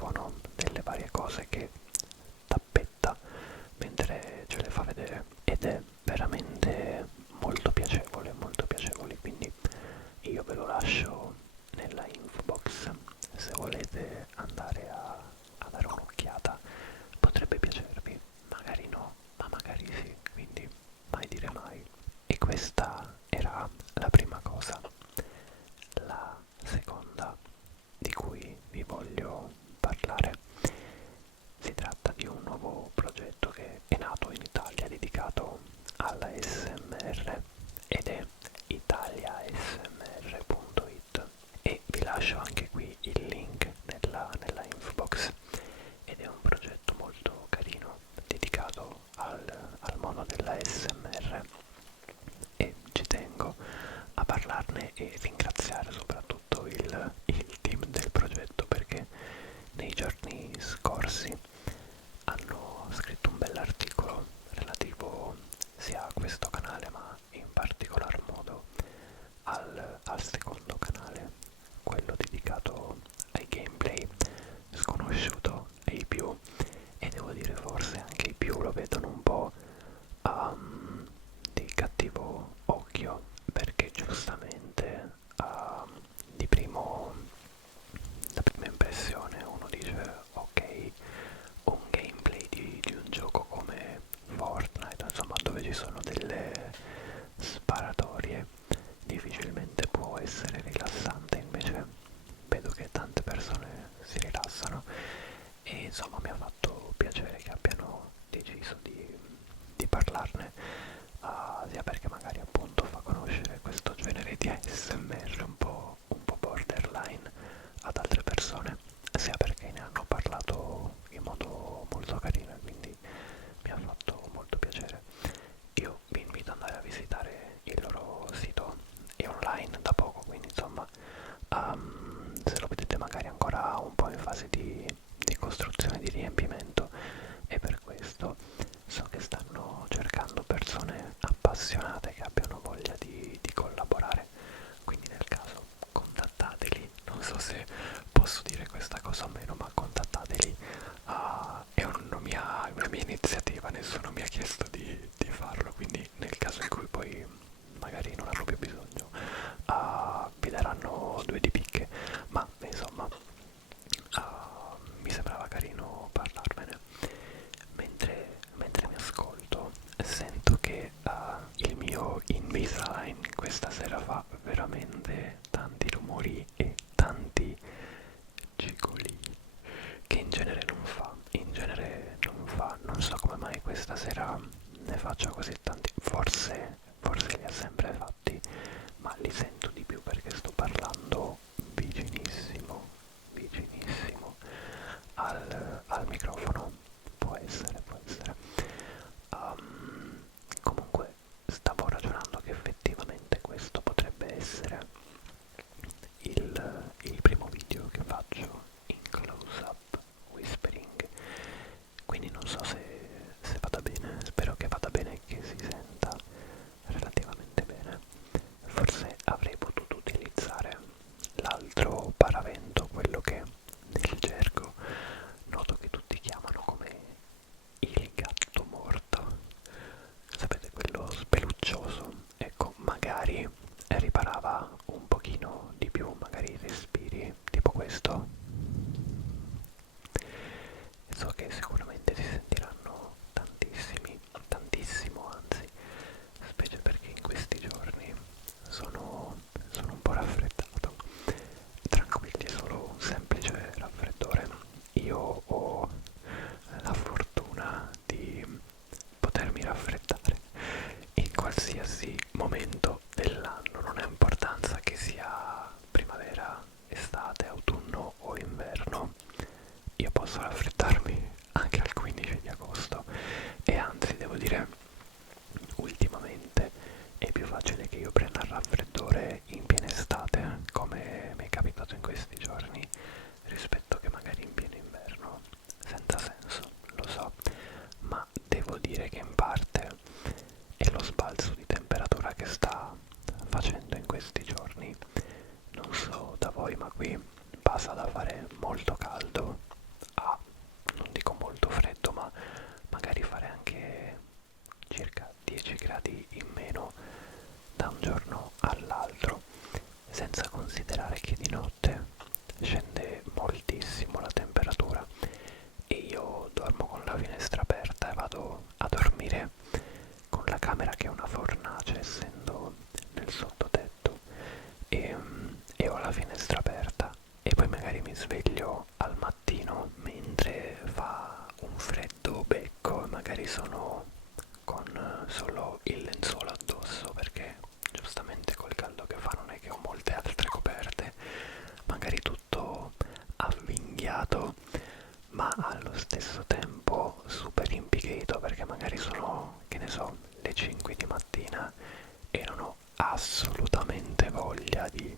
suono delle varie cose che tappetta mentre ce le fa vedere, ed è veramente molto piacevole, quindi io ve lo lascio nella info box se volete andare a dare un'occhiata. Potrebbe piacervi, magari no, ma magari sì, quindi mai dire mai. E questa era la prima cosa. La seconda di cui vi voglio parlare si tratta di un nuovo progetto che è nato in Italia dedicato alla SMR ed è italiasmr.it, e vi lascio anche qui il link nella info box. Ed è un progetto molto carino dedicato al mondo della SMR, e ci tengo a parlarne e ringraziare soprattutto il team del progetto, perché nei giorni scorsi hanno scritto un bell'articolo relativo sia a questo canale ma in particolar modo al secondo canale, quello dedicato ai gameplay, sconosciuto ai più, e devo dire forse anche i più lo vedono un po' di cattivo occhio, perché giustamente da prima impressione uno dice ok, un gameplay di un gioco come Fortnite, insomma, dove ci sono delle sparatorie, difficilmente può essere rilassante. Invece vedo che tante persone si rilassano, e insomma mi ha fatto piacere che abbiano deciso di parlarne, sia perché magari appunto fa conoscere questo genere di ASMR un po' borderline ad altre persone, sia perché ne hanno parlato in modo molto carino, e quindi mi ha fatto molto piacere. Io vi invito ad andare a visitare il loro sito, è online da poco, quindi insomma se lo vedete magari ancora un po' in fase di costruzione, di riempimento, e per questo so che stanno cercando persone appassionate che abbiano voglia di collaborare, quindi nel caso contattateli. Non so se posso dire questa cosa o meno, ma contattateli. È una mia iniziativa, nessuno mi ha chiesto di farlo, quindi nel caso in cui poi magari non hanno più bisogno, vi daranno due di picche, ma insomma mi sembrava carino parlarvene. Mentre mi ascolto sento che il mio Invisalign questa sera fa veramente tanti rumori e tanti gigoli che in genere non fa, non so come mai questa sera ne faccio così tanti, forse li ha sempre fatti, ma li sento di più perché sto parlando vicinissimo, vicinissimo al microfono, può essere, può essere. Comunque stavo ragionando che effettivamente questo potrebbe essere il primo video che faccio in close up whispering, quindi non so se vada bene, spero che vada bene e che si senta relativamente bene. Forse avrei potuto utilizzare l'altro paravento, quello che nel gergo noto che tutti chiamano come il gatto morto, sapete, quello speluccioso. Ecco, magari riparava un pochino di più, magari respiri tipo questo, e so che sicuramente si sentiranno tantissimi, tantissimo anzi, specie perché in questi giorni sono un po' raffreddato. Tranquilli, è solo un semplice raffreddore. Io ho la fortuna di potermi raffreddare in qualsiasi momento dell'anno, non ha importanza che sia primavera, estate, autunno o inverno, io posso raffreddarmi anche al 15 di agosto, e anzi devo dire ultimamente è più facile che io prenda il raffreddore in piena estate, come mi è capitato in questi giorni, rispetto che magari in pieno inverno. Senza senso, lo so, ma devo dire che in parte è lo sbalzo di temperatura che sta facendo in questi giorni. Non so da voi, ma qui passa da fare molto caldo rilassato, ma allo stesso tempo super impiegato, perché magari sono, che ne so, le 5 di mattina e non ho assolutamente voglia di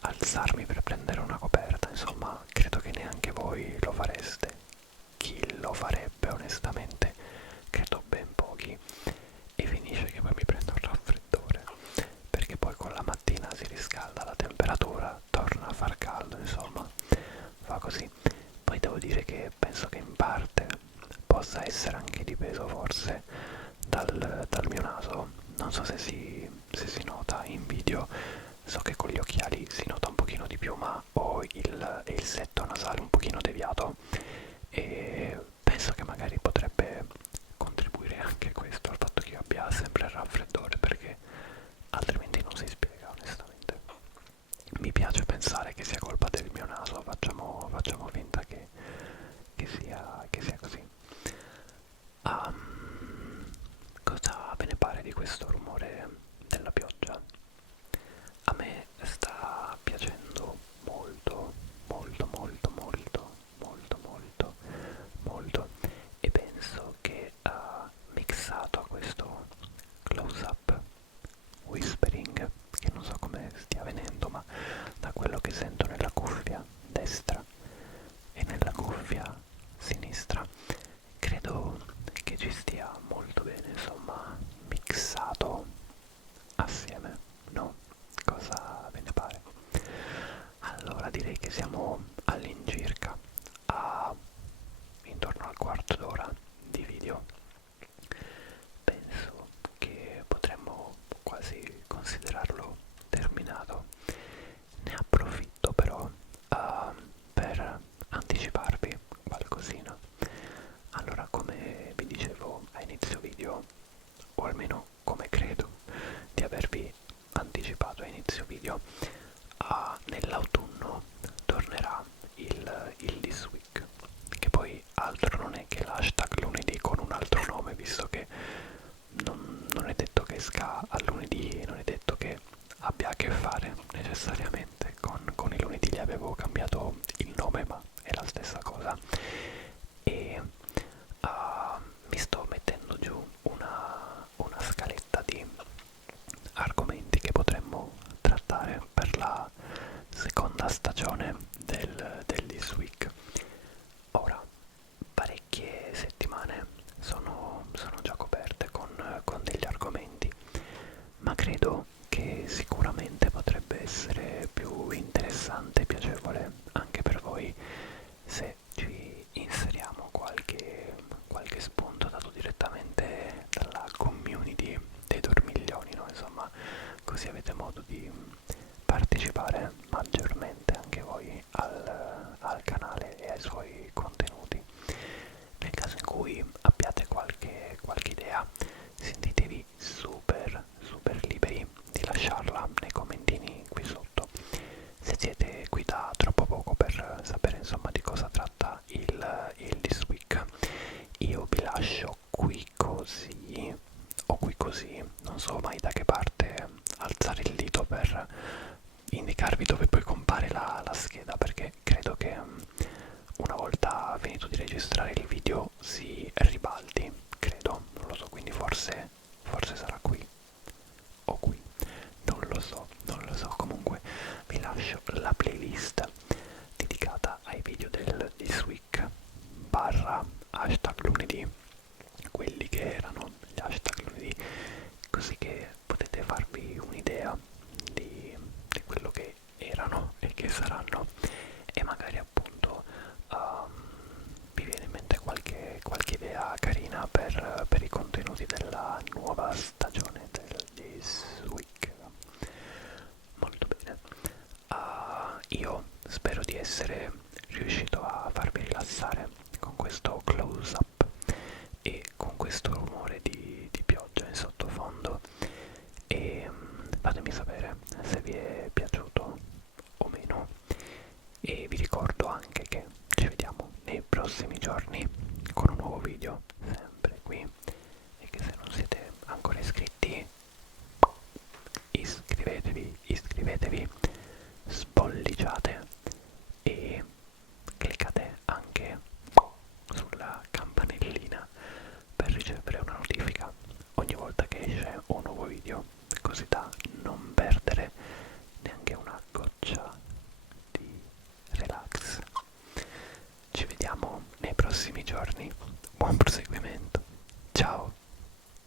alzarmi per prendere una coperta. Insomma, credo che neanche voi lo fareste. Chi lo farebbe onestamente? Credo ben pochi. E finisce che poi mi prendo un raffreddore, perché poi con la mattina si riscalda la temperatura, torna a far caldo, insomma, fa così. Poi devo dire che penso che in parte possa essere anche dipeso forse dal mio naso. Non so se si nota in video, so che con gli occhiali si nota un pochino di più, ma ho il setto nasale un pochino deviato e penso che magari potrebbe contribuire anche questo al fatto che io abbia sempre il raffreddore, perché altrimenti non si spiega onestamente. Mi piace pensare che sia colpa del mio naso, facciamo finta che sia così. Cosa ve ne pare di questo rumore della pioggia? A me sta piacendo molto, molto, molto, molto, molto, molto, molto, e penso che mixato a questo close-up whispering, che non so come stia avvenendo, ma da quello che sento nella cuffia destra e nella cuffia sinistra, credo che ci stia molto bene, insomma, mixato assieme, no? Cosa ve ne pare? Allora direi che siamo all'incirca a intorno al quarto d'ora di video. Penso che potremmo quasi considerarlo terminato. Ne approfitto però per anticiparvi qualcosina. Allora, come vi dicevo a inizio video, o almeno come credo di avervi anticipato a inizio video, nell'autunno tornerà il This Week, che poi altro non è che l'hashtag lunedì con un altro nome, visto che non è detto che esca a lunedì, non è detto che abbia a che fare necessariamente con i lunedì. Gli avevo cambiato il nome, ma è la stessa cosa. E mi sto mettendo giù una scaletta di argomenti che potremmo trattare per la seconda stagione del This Week. Ora, parecchie settimane sono già coperte con degli argomenti, ma credo che sicuramente potrebbe essere più interessante e piacevole anche per voi se ci inseriamo qualche spunto dato direttamente dalla community dei dormiglioni, no? Insomma, così avete modo di partecipare maggiormente anche voi al canale e ai suoi contenuti. Nel caso in cui abbiate qualche idea, sentitevi super liberi di lasciarla nei commentini qui sotto. Se siete qui da troppo poco per sapere insomma di cosa tratta il This Week, io vi lascio qui così o qui così, non so mai da che parte alzare il dito per indicarvi dove poi compare la scheda, perché credo che una volta finito di registrare il video si ribalti, credo, non lo so, quindi forse sarà qui o qui, non lo so, comunque vi lascio la playlist dedicata ai video del This Week barra hashtag lunedì, quelli che erano gli hashtag lunedì, così che potete farvi un'idea di quello che erano e che saranno, e magari appunto vi viene in mente qualche idea carina per i contenuti della nuova stagione del This Week. Molto bene. Io spero di essere riuscito a farvi rilassare con questo close up e con questo rumore di pioggia in sottofondo, e fatemi sapere se vi è piaciuto o meno, e vi ricordo anche che ci vediamo nei prossimi giorni con un nuovo video sempre qui, e che se non siete ancora iscritti iscrivetevi, spolliciate e cliccate giorni, buon proseguimento.